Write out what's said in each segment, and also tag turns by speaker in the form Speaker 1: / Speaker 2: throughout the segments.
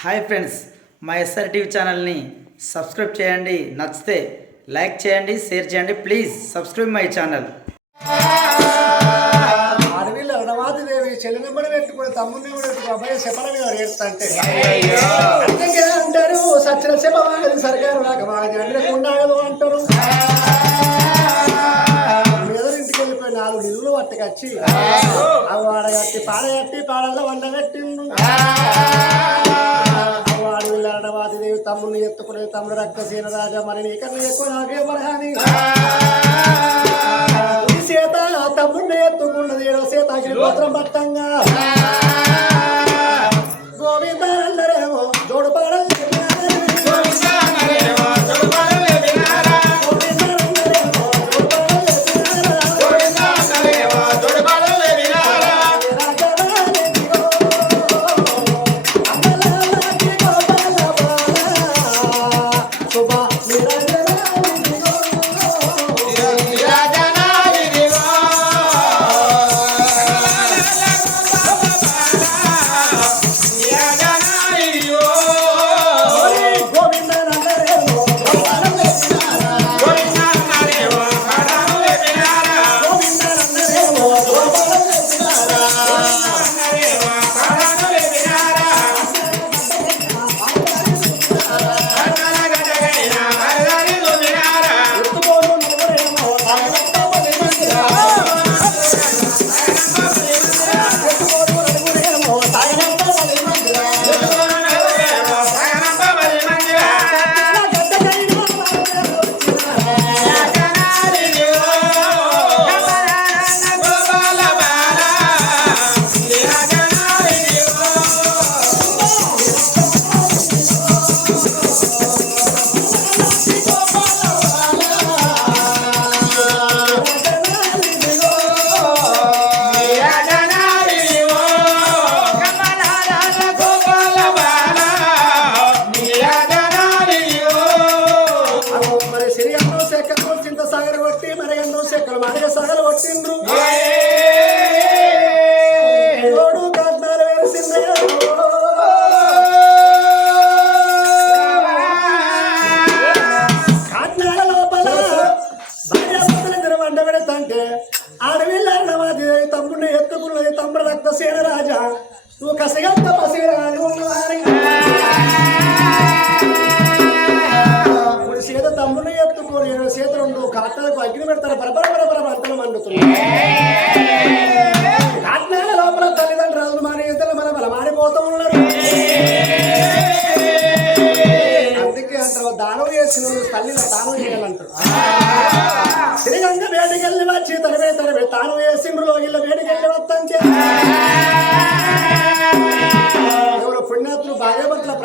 Speaker 1: Hi friends మా SR TV ఛానల్ని subscribe చేయండి. నచ్చితే లైక్ చేయండి షేర్ చేయండి. Please subscribe my channel.
Speaker 2: అడవిలో రమాది దేవి చెల్లినమ్మని పెట్టుకుని తమ్ముడిని కూడా పెట్టుకుని అబ్బాయి చెప్పల మీద ఏడుస్తుంటే. అందుకే అంటారు సచిన శివమాగది సరిగారు నాకు మాగది అంటే అంటారు. ఎదురింటికి నాలుగు నిధులు పట్టుకొచ్చి అవి వాడగట్టి పాడగట్టి పాడల్లో వండగట్టిండు తమ్ముని దేవి ఎత్తుకునే తమ్ముడు రక్తసీన రాజా మరి నీకన్నా ఎక్కువ నాకే మరహాని. సీత తమ్ముడిని ఎత్తుకున్నది ఏడో సీత అగ్నిపత్రం పట్టంగా.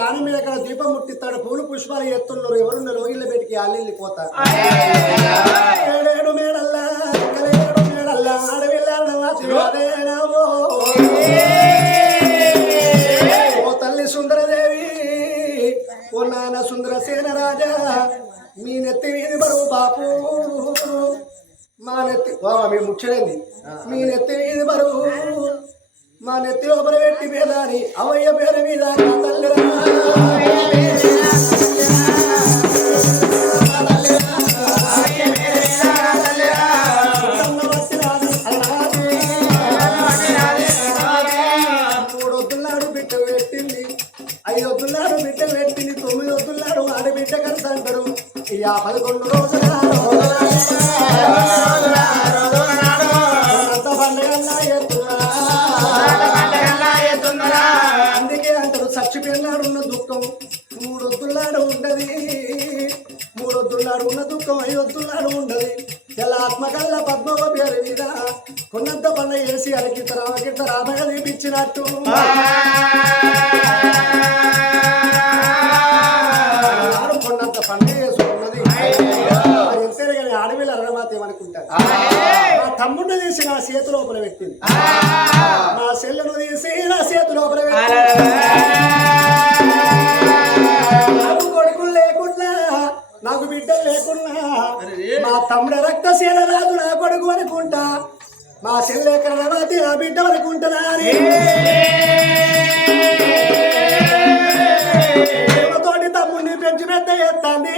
Speaker 2: భార్యాభర్తల ప్రాణం మీద అక్కడ దీపం ముట్టిస్తాడు? పూలు పుష్పాలు ఎత్తున్నారు. ఎవరున్న లోగిళ్ళ బయటికి అల్లిల్లి పోతారు మేడల్లా మేడల్లా అడవిల్లాడవా ఓ తల్లి సుందరదేవి ఓ నాన్న సుందరసేన రాజా మీ నెత్తి మీది బరువు బాపు. మా నెత్తి బాబా మీ ముచ్చడేంది మీ నెత్తి మీది బరువు. మా నెత్తిలో లోపల మీద పేదాని అవయ్య పేరు మీద నా మూడు పెట్టింది ఐదు వద్దులాడు బిడ్డ పెట్టింది తొమ్మిది వద్దులాడు ఆడబిడ్డ కలిసి అంటారు ఇక పదకొండు చేసి అలకిత రామకిత రామగ తీపిచ్చినట్టు ఆడు కొన్నంత పండుగ చేసుకున్నది. ఎంతేనే కానీ అడవిలో అరణమాత ఏమనుకుంటారు మా తమ్ముడిని తీసి నా చేతి లోపల పెట్టింది. మా చెల్లెను తీసి నా చేతి లోపల పెట్టింది. నాకు కొడుకులు లేకుండా నాకు బిడ్డలు లేకున్నా మా తమ్ముడు రక్తశీల రాజు నా కొడుకు అనుకుంటా. మా చెల్లె కరణవాతి ఆ బిడ్డ వరకు ఉంటుందా తోటి తమ్ముడిని
Speaker 3: పెంచి పెద్ద ఎత్తాన్ని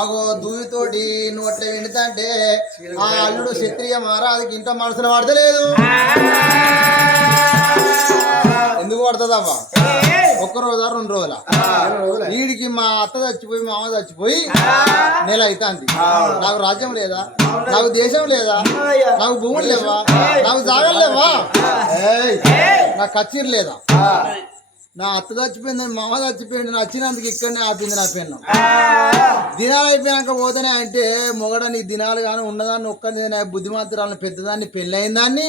Speaker 3: అగో నువ్వు అట్లా వింటుంటే ఆ అల్లుడు క్షత్రియ మహారాజుకి ఇంట్లో మనసులో పడతలేదు. ఎందుకు పడుతుందమ్మా ఒక్క రోజా రెండు రోజుల? వీడికి మా అత్త చచ్చిపోయి మా అమ్మ చచ్చిపోయి నెల అవుతుంది నాకు రాజ్యం లేదా? నాకు దేశం లేదా? నాకు భూములు లేవా? నాకు జాగలు లేవా? నాకు కచ్చీరు లేదా? నా అత్త చచ్చిపోయింది మా అమ్మ చచ్చిపోయింది నా వచ్చినందుకు ఇక్కడనే ఆపింది నా పెన్ను. దినాలు అయిపోయాక పోతేనే అంటే మొగడ నీ దినాలు కానీ ఉన్నదాన్ని ఒక్కని బుద్ధిమంతురాలను పెద్దదాన్ని పెళ్ళయిందాన్ని?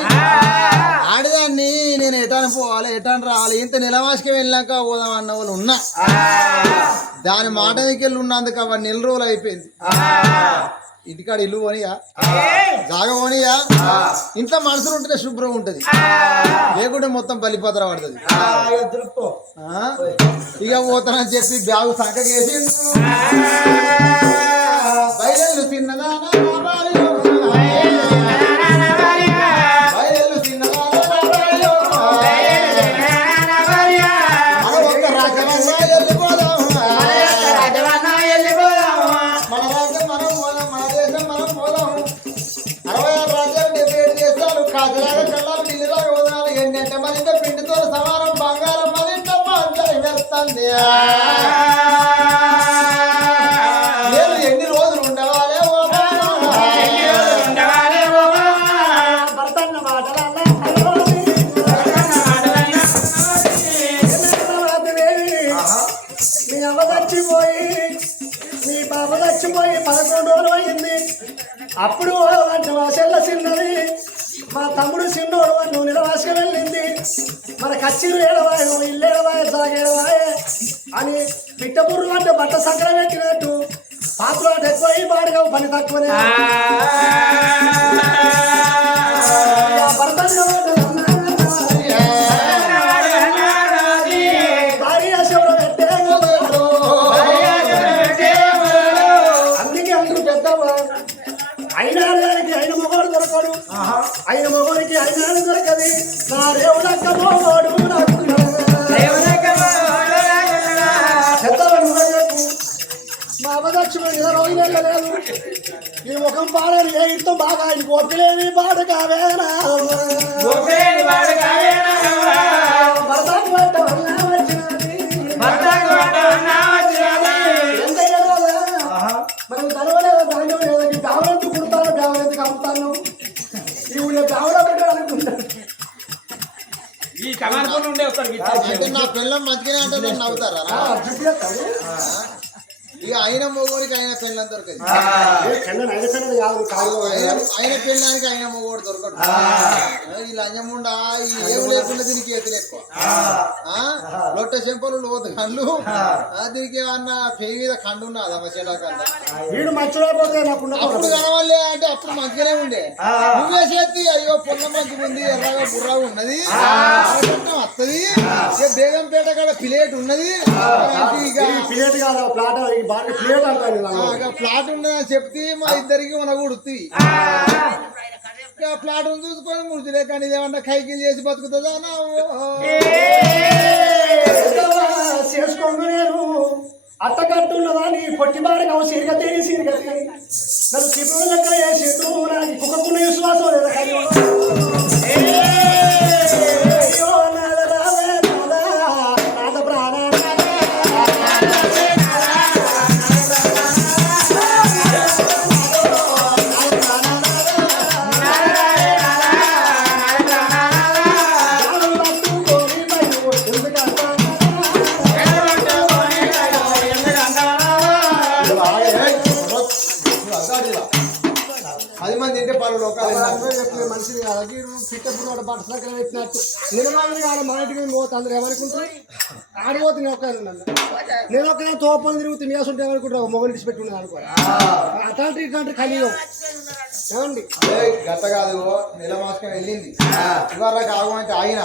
Speaker 3: ఆడదాన్ని నేను ఎటాను పోవాలి ఎటాను రావాలి ఇంత నిలవాసికి వెళ్ళాక పోదాం అన్న వాళ్ళు ఉన్నా. దాని మాట దగ్గర ఉన్నందుకు అవ నెల రోజులు అయిపోయింది. ఇంటికాడ ఇల్లు పోనీయా జాగ పోనీయా ఇంట్లో మనుషులు ఉంటేనే శుభ్రం ఉంటది. లేకుంటే మొత్తం బలిపత్ర పడుతుంది? ఇక పోతానని చెప్పి బ్యాగు సంకకేసి బయలు తిన్నదానా
Speaker 2: అప్పుడు అంటే చెల్ల చిన్నది. మా తమ్ముడు చిన్నోడు నువ్వు నిలవాసుకు వెళ్ళింది. మన కచ్చిరు ఏడవాయో ఇల్లు ఏడవాయ సాగేడవాయ అని పిట్టపూర్లు అంటే బట్ట సక్కర పెట్టినట్టు. పాత్రలు ఎక్కువ ఈ బాడుగా పని తక్కువనే. వెళ్ళలేదు ఈ ముఖం పాడని ఏ ఇంట్లో బాగా ఆయన గొప్పలేని పాడు కావేనా? మనం తలవలేదు? ధాన్యం లేదు నీ గావరెందుకు కుడతాను అమ్ముతాను? ఈ ఊళ్ళో పెట్టాలనుకుంటాను
Speaker 4: ఈ ఉండే
Speaker 3: నా పిల్లం మంచిగానే అంటే నవ్వుతారా? ఇక ఆయన మొగోనికి ఆయన పెళ్ళని దొరకదు. ఆయన పెళ్ళానికి ఆయన మొగోడు దొరకడు. ఈ లంజముండా ఈ ఏం లేకుండా దీనికి ఎత్తులు ఎక్కువ. ఆ? లొట్ట చెంపలు లోతు కళ్ళు దీనికి ఏమన్నా పెయి మీద కండు ఉన్నదా మా చెడాకంట
Speaker 2: వీడు మంచిపోతే నాకు
Speaker 3: అప్పుడు కనవాలే అంటే అప్పుడు మంచిగానే ఉండే. నువ్వే చేతి అయ్యో పొల్ల మంచిగా ఉంది ఎర్రగా బుర్రగా ఉన్నది. వస్తుంది బేగంపేట కాడ ప్లేట్ ఉన్నది. ఇక
Speaker 2: ప్లేట్ ప్లాట్
Speaker 3: ఉన్నదని చెప్తే మా ఇద్దరికి మన ఉడుతుంది ఇక ప్లాట్ చూసుకొని ముడిచిలే కానీ ఇదేమన్నా కైకిలు చేసి బతుకుతుందా? నా
Speaker 2: చేసుకోండి నేను అట్టకట్టున్నదా నీ పొట్టి బాడగా సీరగతే సీరగతే నన్ను చిప్పుడు లెక్క వేసేట్టు నాకు కుక్కకున్న విశ్వాసం లేదా? పోతే అందరూ ఏమనుకుంటారు ఆడిపోతే నేను ఒక్క నేను ఒక్క తోపని తిరుగుతూ మీ అసలు ఏమనుకుంటారు మొగలు ఇచ్చి పెట్టుకున్నాను అనుకో అట్లాంటి ఇట్లాంటి కలియుగం ఏమండి?
Speaker 3: గట్ట కాదు నెల మాసం వెళ్ళింది. ఇవాళ ఆగమంటే ఆగిన?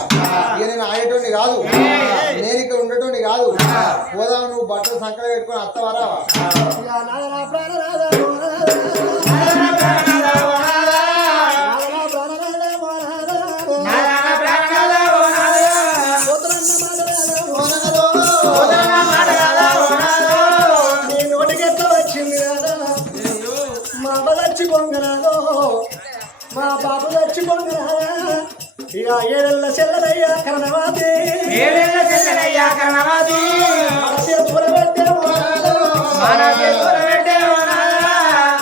Speaker 3: ఇక నేను ఆగేటోని కాదు. నేను ఇక్కడ ఉండేటోని కాదు. పోదాం నువ్వు బట్టలు సంకల పెట్టుకొని అత్తవరా
Speaker 2: ఇక ఇక ఏడెళ్ళ చెల్లదయ్యా కరణవాది.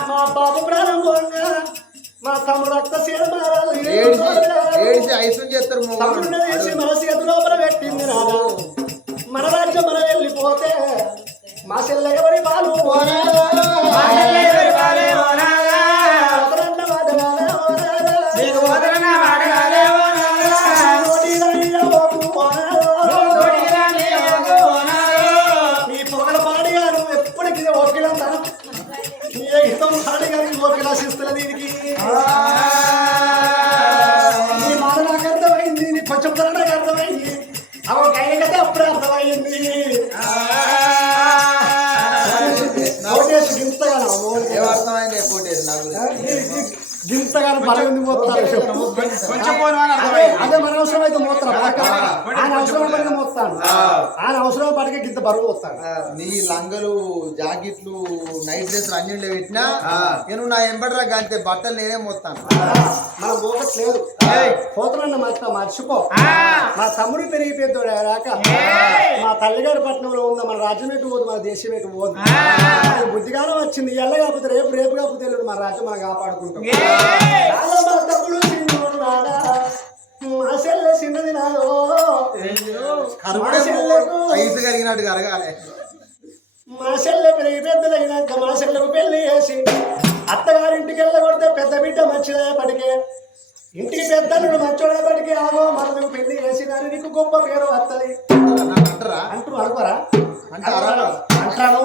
Speaker 2: మా బాబు ప్రాణం పొంగ మా తమ్ముడు రక్త సీర మారాలి. వేసి మన చేతి లోపల పెట్టింది రాదా మన రాజ్యం మనం వెళ్ళిపోతే మా చెల్ల
Speaker 4: అని
Speaker 2: అదే
Speaker 4: అర్థమైంది.
Speaker 2: అదే మన అవసరం అయితే ఆయన అవసరం ఆయన పడితే గింత బరువు మోస్తాడు.
Speaker 3: నీ లంగలు జాకెట్లు నైట్ డ్రెస్లు అన్నింటిలో పెట్టినా నేను నా ఎంబడ్రా అంతే బట్టలు నేనే మోస్తాను.
Speaker 2: మనం పోగట్లేదు పోతున్నా మర్చిపో మర్చిపో. మా తమ్ముడు పెరిగిపోతాడు రాక. మా తల్లిగారి పట్టణంలో ఉన్న మన రాజ్యం ఎటు పోదు మన దేశం ఎటు పోదు బుద్ధిగానే వచ్చింది. ఎల్ల కాకపోతే రేపు రేపు కాకపోతే మన రాజ్యం మనం కాపాడుకుంటాం. మా చెల్లె చిన్నది నాదో.
Speaker 3: ఐసు కలిగినట్టు కరగాలి.
Speaker 2: మా చెల్లె పెరిగి పెద్దలైనాక మా చెల్లెకు పెళ్ళి చేసి అత్తగారింటికి వెళ్ళగొడితే పెద్ద బిడ్డ మంచిదయ్యేపటికే ఇంటికి పెద్దలుడు మంచోడేపటికి ఆగో మనకు పెళ్ళి చేసినారు. నీకు గొప్ప పేరు వస్తుంది
Speaker 3: అంటారా?
Speaker 2: అంటూ అనుకోరా
Speaker 3: అంటారా?
Speaker 2: అంటాను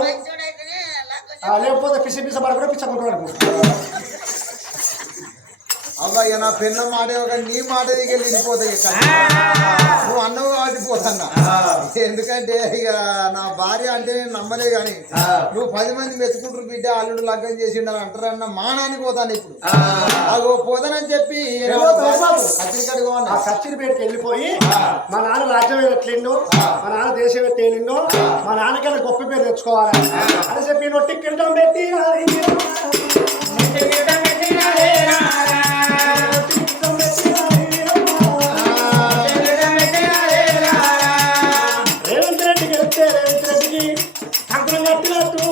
Speaker 2: లేకపోతే పిసి పిస పడకుండా పిచ్చకుంటాడు అనుకో
Speaker 3: అబ్బాయి నా పెన్న మాట ఒక నీ మాట దిగి వెళ్ళిపోతాయి ఇక్కడ. నువ్వు అన్నవు కాబట్టి పోతన్నా. ఎందుకంటే ఇక నా భార్య అంటే నేను నమ్మలే గాని నువ్వు పది మంది మెచ్చుకుంటారు బిడ్డ అల్లుడు లగ్గం చేసి ఉండాలి అంటారన్న మానానికి పోతాను ఇప్పుడు. అగో పోతానని చెప్పి
Speaker 2: సచ్చిని పేరుకి వెళ్ళిపోయి మా నాన్న రాజ్యం ఎట్లిండు మా నాన్న దేశం ఎట్టి వెళ్ళిండు మా నాన్నకన్నా గొప్ప పేరు తెచ్చుకోవాలి. అని చెప్పి నొట్టి కింటం పెట్టి రేవంత్ రెడ్డికి వెళ్తే కట్టినట్టు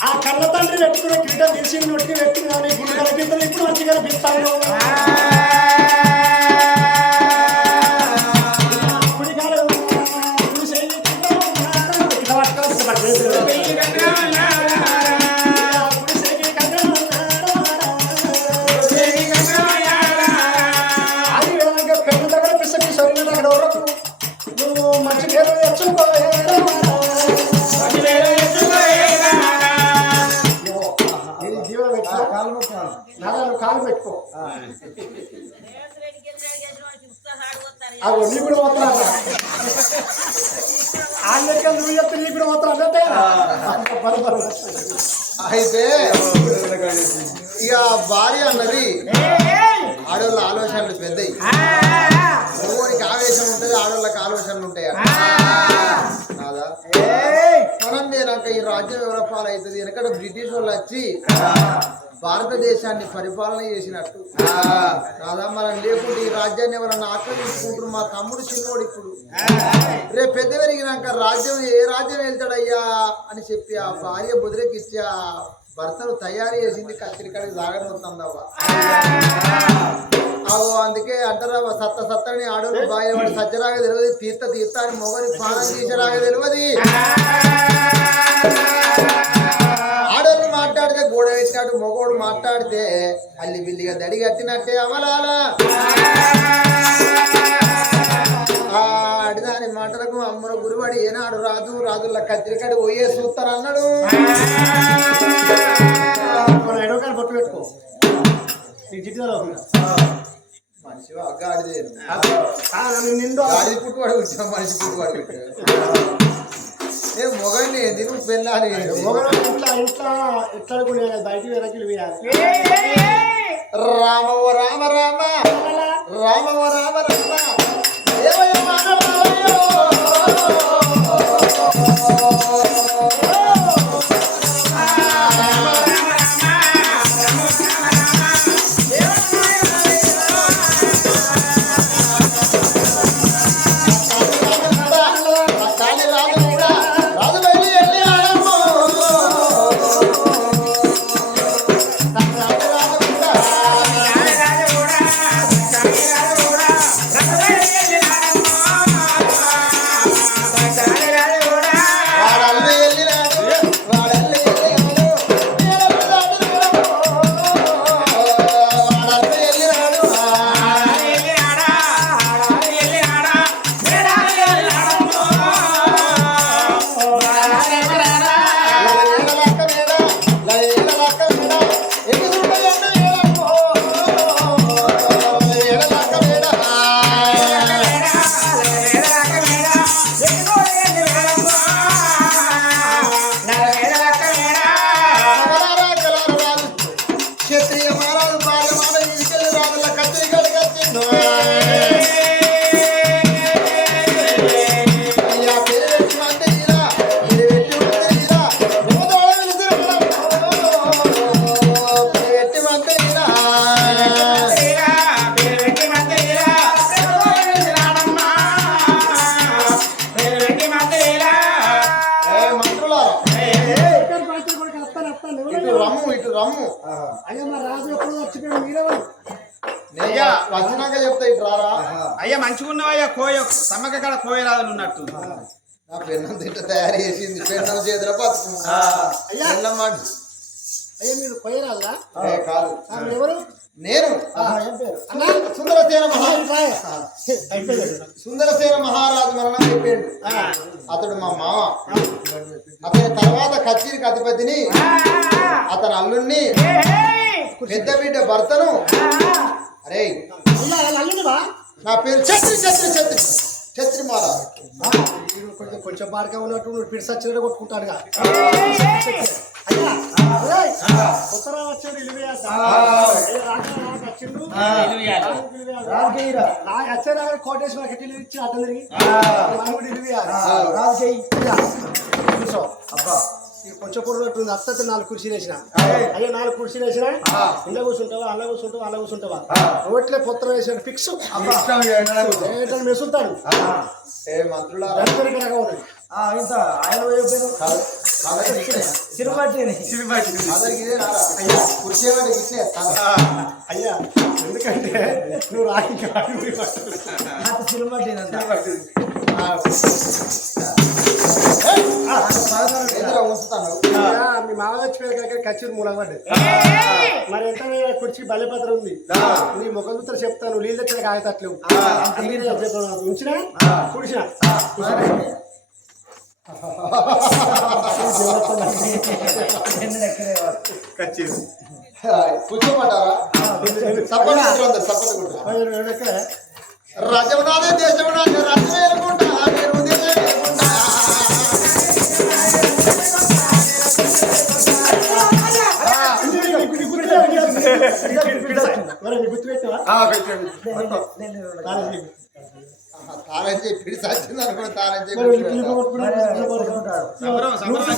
Speaker 2: ఆ కళ్ళ తండ్రి పెట్టుకున్న కిరీటం తీసి నొట్టికి పెట్టి కానీ గుడి కనిపిస్తుంది ఇప్పుడు మంచి కనిపిస్తాను నువ్వు చెప్తే కూడా అన్నట్టే
Speaker 3: అయితే ఇక భార్య అన్నది ఆడవాళ్ళ ఆలోచనలు పెద్దయి. మగవానికి ఆవేశం ఉంటుంది ఆడవాళ్ళకి ఆలోచనలు ఉంటాయి? కాదా? ఈ రాజ్యం ఎవరి పాలవుతుంది వెనకడ బ్రిటిష్ వాళ్ళు వచ్చి భారతదేశాన్ని పరిపాలన చేసినట్టు. కాదా మనం లేకుంటే ఈ రాజ్యాన్ని ఎవరన్నా ఆక్రమించుకుంటారు మా తమ్ముడు చిన్నోడు ఇప్పుడు. రేపు పెద్ద పెరిగినాక రాజ్యం ఏ రాజ్యం వెళ్తాడయ్యా? అని చెప్పి ఆ భార్య బుదిరెకిచ్చి ఆ భర్తను తయారు చేసింది కత్తిరికాడికి సాగనవుతుందవ్వ అగో అందుకే అంటారా సత్త సత్తని ఆడోళ్ళు వాడు సజ్జరాగా తెలియదు తీర్థ తీర్థ అని మొగని పానం తీసరాగా తెలియదు. ఆడోళ్ళు మాట్లాడితే గోడ పెట్టినట్టు మొగోడు మాట్లాడితే అల్లి బిల్లిగా దడి కట్టినట్టే అవలాలా ఆ ఆడిదాని మాటలకు అమ్మను గురువాడి ఏనాడు రాజు రాజుల కత్తిరికాడి పోయే చూస్తారు అన్నాడు.
Speaker 2: మన ఎడవకాలు పట్టు పెట్టుకో.
Speaker 3: మనిషి గాడిదే.
Speaker 2: నిండు
Speaker 3: గాడి పుట్టువాడు మనిషి పుట్టువాడు. ఏ మొగని తిరుగు పెళ్ళాలి
Speaker 2: మొగలు ఇంట్లో ఇంట్లో ఎట్లా అనుకునే బయటికి వెనక్కి వేయాలి
Speaker 3: రామవ రామ రామ. రామవ రామ రామ. దేవయ. రమ్ము
Speaker 2: అయ్యా మా రాజు ఎప్పుడు వచ్చిపోయాడు? మీరెవరు
Speaker 3: నేను వచ్చినాక చెప్తా ఇటు రారా?
Speaker 4: అయ్యా మంచిగున్నావయ్యా కోయ. సమ్మక కాడ కోయ ఉన్నట్టు.
Speaker 3: నా పెన్నం తింట తయారు చేసింది. పెన్నం చేతుల
Speaker 2: అయ్యా. అయ్యా మీరు కొయ్యరాజా
Speaker 3: ఏ కాదు.
Speaker 2: ఎవరు?
Speaker 3: నేను. సుందరసేన మహా
Speaker 2: రాయ్. అయిపోయాడు
Speaker 3: సుందరసేన మహారాజు మరణం అయిపోయాడు అతడు మా మామ. అతని తర్వాత కచ్చిరికి అధిపతిని అతని అల్లుణ్ణి పెద్ద బిడ్డ భర్తను. అరే నా పేరు ఛత్రి ఛత్రి ఛత్రి. ఛత్రి మహారాజు
Speaker 2: కొంచెం కొంచెం బాడగా ఉన్నట్టు పిడిసా చిన్న కొట్టుకుంటాడుగా. ఉత్తరం వచ్చాడు ఇలివియా వచ్చిండు. వచ్చారా కోటేశ్వర కిటిలు ఇచ్చి అతను తిరిగి. మనం కూడా కూర్చో అబ్బా. కొంచెం కూరనట్టుంది అత్తతే నాలుగు కుర్చీలు వేసిన. అయ్యా నాలుగు కుర్చీలు వేసిన. ఇంట్లో కూర్చుంటావా? అల్ల కూర్చుంటావా? అల్ల కూర్చుంటావా? రోట్లే పొత్తరం వేసాడు. ఫిక్స్. మెసులుతాడు
Speaker 1: ఇంత. ఆయన
Speaker 3: ఇదే.
Speaker 2: అయ్యా ఎందుకంటే నువ్వు రాగి కాదు మీ మామ పడ్డది మరి ఎంత కుర్చీ బల్లెపత్రం ఉంది నీ ముఖం చూస్తే చెప్తాను నీళ్ళు తెచ్చిన కాగతట్లేవు ఉంచినా కుడిచినా
Speaker 3: కూర్చోమంటారా సపోర్ట్ సపోర్ట్ రాజ్యమునాదే దేశమునాదే రాజ్యం ఏలుకుంటా మీరు దేశం ఏలుకుంటా చెప్పి సచ్చింది చెప్పి
Speaker 4: సంబరం,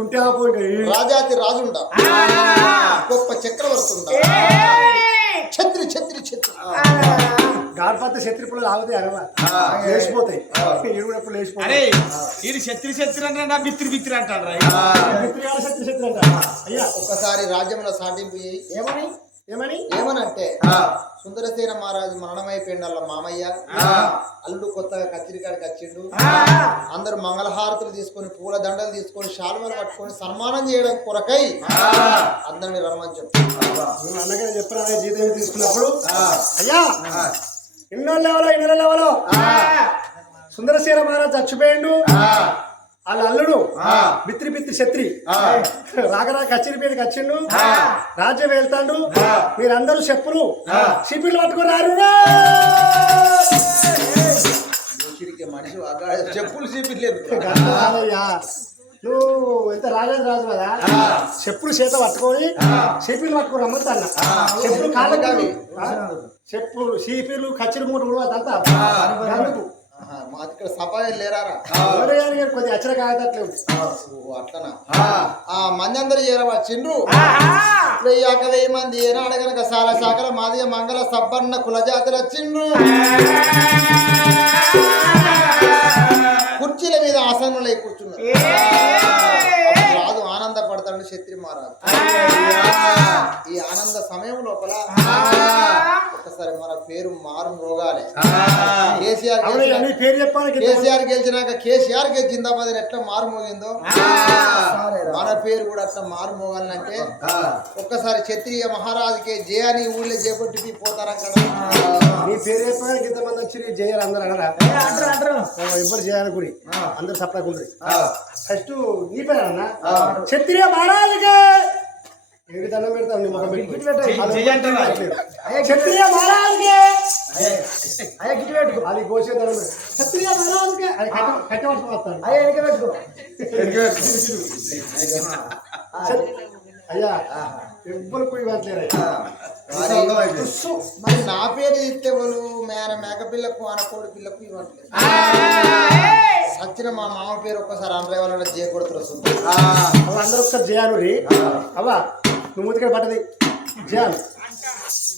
Speaker 2: ఉంటే
Speaker 3: రాజాతి రాజు గొప్ప చక్రవర్తి ఉండా ఛత్రి ఛత్రి ఛత్రి
Speaker 2: గాడ్పత్తి శత్రుపులు ఆగుతాయి అరవా. లేచిపోతాయి.
Speaker 4: అరే
Speaker 2: లేచిపోతాయి.
Speaker 4: ఇది శత్రి శత్రి అంటే నా బిత్రి బిత్రి అంటాడు రా
Speaker 2: మిత్రుగాల శత్రు శత్రు అంట అయ్యా.
Speaker 3: ఒక్కసారి రాజ్యంలో సాటింపు.
Speaker 2: ఏమని? ఏమని?
Speaker 3: ఏమనంటే సుందరసేన మహారాజు మరణమైపోయిండు వాళ్ళ మామయ్య అల్లుడు కొత్తగా కచ్చిరికాడికి వచ్చిండు. అందరూ మంగళహారతులు తీసుకొని పూల దండలు తీసుకొని శాలువలు పట్టుకొని సన్మానం చేయడం కొరకై అందరిని రమ్మని చెప్పు.
Speaker 2: నువ్వు అన్నగానే చెప్పిన జీతం తీసుకున్నప్పుడు? అయ్యా. ఎన్నో లెవలో ఎన్నో లెవలో సుందరసేన మహారాజ్ చచ్చిపోయిండు. వాళ్ళ అల్లుడు బిత్రి బిత్రి శత్రి. రాగరా కచ్చిరిపేటకి వచ్చిండు. రాజ్యం వెళ్తాడు. మీరందరూ చెప్పులు. సిపిలు పట్టుకుని రారు.
Speaker 3: ముసిరికి మనిషి అగాడు చెప్పులు చూపించలేదు
Speaker 2: అయ్యా నువ్వు ఎంత రాజు రాజు కదా? చెప్పులు చేత పట్టుకొని సిపిలు పట్టుకుని రమ్మంతా అన్న చెప్పులు కాళ్ళకి చెప్పులు సిపిలు కచ్చిరి మూడు కూడా అదంతా. అందుకు
Speaker 3: మా ఇక్కడ సపాయి లేరారా?
Speaker 2: కొద్దిగా అచ్చర కాగట్లేవు
Speaker 3: ఓ, అట్లనా? ఆ. మంది అందరూ చేరవచ్చిండ్రు వెయ్యాక వెయ్యి మంది ఏనాడు గనక సాల శాఖల మాదిగ మంగళ సబ్బన్న కుల జాతులు వచ్చిండ్రు కుర్చీల మీద ఆసనంలో కూర్చున్నారు. రాజు ఆనందపడతాడు క్షత్రి మహారాజు. ఈ ఆనంద సమయం లోపల ఒకసారి మన పేరు మారు రోగాలే. కేసీఆర్ కేసీఆర్ గెలిచినాక కేసీఆర్ జిందాబాద్ అని ఎట్లా మారు మోగిందో? మన పేరు కూడా అట్లా మారు మోగాలంటే ఒక్కసారి క్షత్రియ మహారాజుకే జయాని ఊళ్ళో చేపట్టి పోతారక్కడ
Speaker 2: నీ పేరు చెప్పగానే ఇంతమంది వచ్చి జయాలు అందరు అనరా ఎవ్వరు చేయాలి గురి అందరు సప్లై గురి ఫస్ట్ నీ పేరు అన్న క్షత్రియ మహారాజుకే! ఏడు దండం పెడతాం నీ ముఖం పెట్టి
Speaker 4: చెయ్యి- చెయ్యి అంటారా?
Speaker 2: క్షత్రియ మహారాజుకే అది కోసే దండం పెడతాం. క్షత్రియ మహారాజుకే అది కట్ట కట్టవలసి వస్తాడు అయ్యా ఎవ్వరు కుడి పట్టలేరు
Speaker 3: మరి మరి నా పేరు ఇస్తే వాళ్ళు మేన మేక పిల్లకు అనకోడి పిల్లకు ఇవ్వట్లేదు సచ్చిన మా మామ పేరు ఒక్కసారి అనరే వాళ్ళ జే కొడుతురు వస్తుంది
Speaker 2: అందరూ ఒకసారి చేయాలి అవ్వా నువ్వు ముందుకే పట్టది. చేయాలి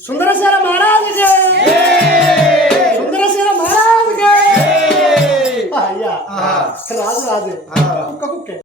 Speaker 2: సుందరసేన మహారాజుకే సుందరసేన మహారాజుకే అయ్యా. రాజు రాజు. కుక్క కుక్కే.